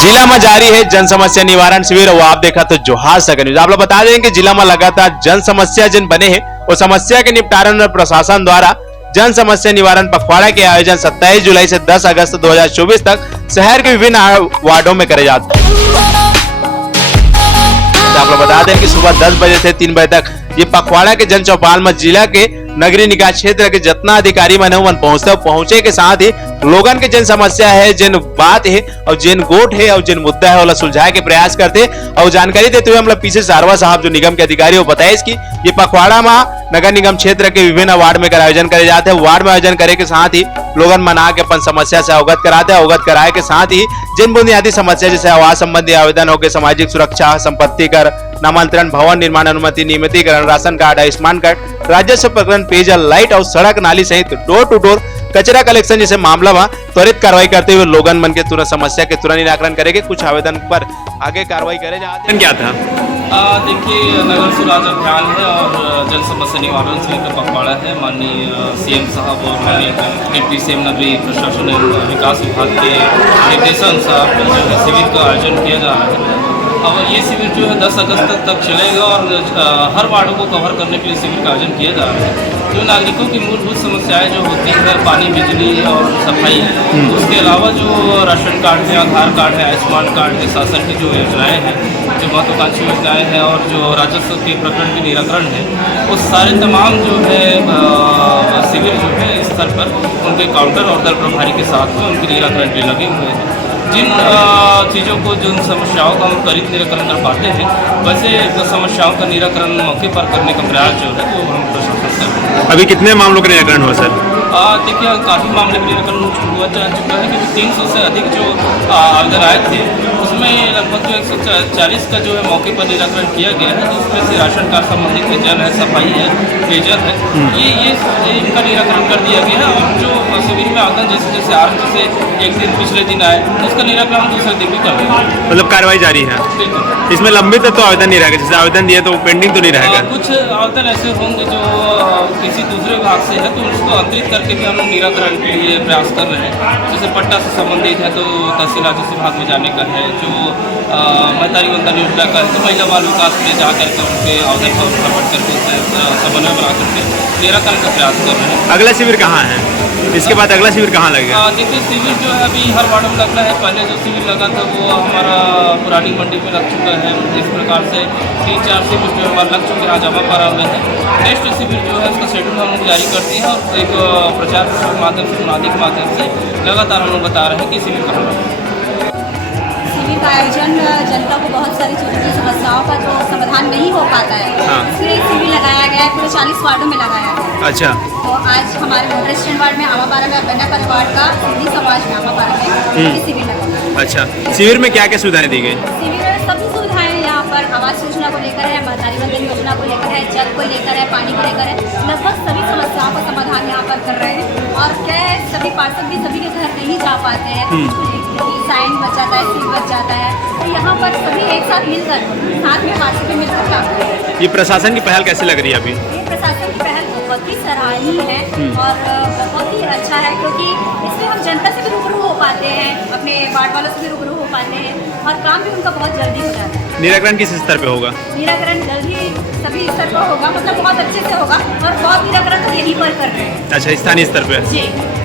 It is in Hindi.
जिला में जारी है जन समस्या निवारण शिविर। वो आप देखा तो जोहार सकर न्यूज। आप लोग बता दें कि जिला में लगातार जन समस्या जिन बने हैं वो समस्या के निपटारण और प्रशासन द्वारा जन समस्या निवारण पखवाड़ा के आयोजन 27 जुलाई से 10 अगस्त 2024 तक शहर के विभिन्न वार्डों में करे जाते हैं। आप लोग बता दें कि सुबह 10 बजे से 3 बजे तक ये पखवाड़ा के जन चौपाल में जिला के नगरीय निकाय क्षेत्र के जितना अधिकारी मन पहुंचे के साथ ही लोगन के जिन समस्या है, जिन बात है और जिन गोट है और जिन मुद्दा है वाला सुलझाए के प्रयास करते और जानकारी देते हुए हम लोग पीछे सारवा साहब जो निगम के अधिकारी वो बताए इसकी ये पखवाड़ा में नगर निगम क्षेत्र के विभिन्न वार्ड में आयोजन करे जाते हैं। वार्ड में आयोजन करे के साथ ही लोगन मना के अपन समस्या से अवगत कराते हैं। अवगत कराए के साथ ही जिन बुनियादी समस्या जैसे आवास संबंधी आवेदन हो गए, सामाजिक सुरक्षा, संपत्ति कर, नामांतरण, भवन निर्माण अनुमति, नियमितीकरण, राशन कार्ड, आयुष्मान कार्ड, राजस्व प्रकरण, पेयजल, लाइट और सड़क नाली सहित डोर टू डोर कचरा कलेक्शन जैसे मामला में त्वरित कार्रवाई करते हुए लोगन मन के तुरंत समस्या के तुरंत निराकरण करेंगे। कुछ आवेदन पर आगे कार्रवाई करे जाते हैं। क्या था देखिए, नगर सुराज अभियान है और जन समस्या निवारण शिविर का पखवाड़ा है। माननीय सीएम साहब और माननीय डिप्टी सीएम नगरीय प्रशासन एवं विकास विभाग के निर्देशानुसार जो है शिविर का आयोजन किया जा रहा है। और ये शिविर जो है 10 अगस्त तक चलेगा और हर वार्डों को कवर करने के लिए शिविर का आयोजन किया जा रहा है। जो नागरिकों की मूलभूत समस्याएं जो होती है, पानी, बिजली और सफाई, उसके अलावा जो राशन कार्ड है, आधार कार्ड है, आयुष्मान कार्ड है, शासन की जो योजनाएं हैं, जो महत्वाकांक्षी योजनाएं हैं और जो राजस्व के प्रकरण के निराकरण है, वो सारे तमाम जो है शिविर जो है इस स्तर पर उनके काउंटर और दल प्रभारी के साथ में उनके निराकरण के लगे हुए हैं। जिन चीज़ों को, जिन समस्याओं का हम त्वरित निराकरण कर पाते हैं, वैसे समस्याओं का निराकरण मौके पर करने का प्रयास जो है वो हम प्रशासन कर रहे हैं। अभी कितने मामलों का निराकरण हुआ सर? देखिए, काफ़ी मामले का निराकरण हुआ जा चुका है क्योंकि 300 से अधिक जो आवेदन आए थे उसमें लगभग जो 140 का जो है मौके पर निराकरण किया गया है। जिसमें से राशन कार्ड संबंधित है, जल है, सफाई है, पेयजल है, ये इनका निराकरण कर दिया गया है। और जो शिविर में आवेदन जैसे जैसे आज जैसे एक दिन पिछले दिन आए उसका निराकरण दूसरे दिन भी कर रहे हैं। मतलब कार्रवाई जारी है। बिल्कुल, इसमें लंबित तो आवेदन नहीं रहेगा, जैसे आवेदन दिए तो पेंडिंग तो नहीं रहेगा। कुछ आवेदन ऐसे होंगे जो किसी दूसरे विभाग से है तो उसको अंतरित करके भी हम लोग निराकरण के लिए प्रयास कर रहे हैं। जैसे पट्टा से संबंधित है तो तहसील राजस्व विभाग में जाने का है, जो महतारी वंदन योजना का है तो महिला बाल विकास में जा करके उनके आवेदन को प्रकट करके उससे समन्वय बना करके निराकरण का प्रयास कर रहे हैं। अगला शिविर कहाँ है? इसके बाद अगला शिविर कहाँ लगेगा? देखिए, शिविर जो है अभी हर वार्ड में लगना है। पहले जो शिविर लगा था वो हमारा पुरानी मंडी में लग चुका है। इस प्रकार से 3-4 शिविर जो हमारे लग चुके हैं, आज जमा पड़ा हुए हैं। नेक्स्ट शिविर जो है उसका शेड्यूल हम लोग जारी करते हैं और एक प्रचार प्रसार के माध्यम से, मुनादी के माध्यम से लगातार हम लोग बता रहे हैं कि शिविर कहाँ लगेगा। शिविर का आयोजन जनता को बहुत सारी छोटी छोटी समस्याओं का जो समाधान नहीं हो पाता है, इसलिए शिविर लगाया गया है। पूरे 40 वार्डों में लगाया गया है। अच्छा, तो आज हमारे मोटर स्टैंड वार्ड में, आमापारा में, बन्ना परिवार का सिंधी समाज में आमापारा में शिविर लगा। अच्छा, शिविर में क्या क्या सुविधाएं दी गई? शिविर में सभी सुविधाएं यहाँ पर आवास योजना को लेकर है, महतारी वंदन योजना को लेकर है, जल को लेकर है, पानी को लेकर है। लगभग सभी समस्याओं का समाधान यहाँ पर कर रहे हैं। और क्या है, सभी पार्षद भी सभी के घर नहीं जा पाते हैं, साइन बच जाता है, सीट बच जाता है, तो यहाँ पर सभी एक साथ मिलकर, साथ में पार्षद भी मिलकर काम कर रहे हैं। ये प्रशासन की पहल कैसी लग रही है अभी? ये प्रशासन की पहल बहुत ही सराहनीय है और बहुत ही अच्छा है क्योंकि इसमें हम जनता से भी रूबरू हो पाते हैं, अपने वार्ड वालों से भी रूबरू हो पाते हैं और काम भी उनका बहुत जल्दी हो जाता है। निराकरण किस स्तर पे होगा? निराकरण जल्दी सभी स्तर पर होगा, मतलब बहुत अच्छे से होगा और बहुत निराकरण तो यहीं पर कर रहे हैं। अच्छा, स्थानीय स्तर पे? जी।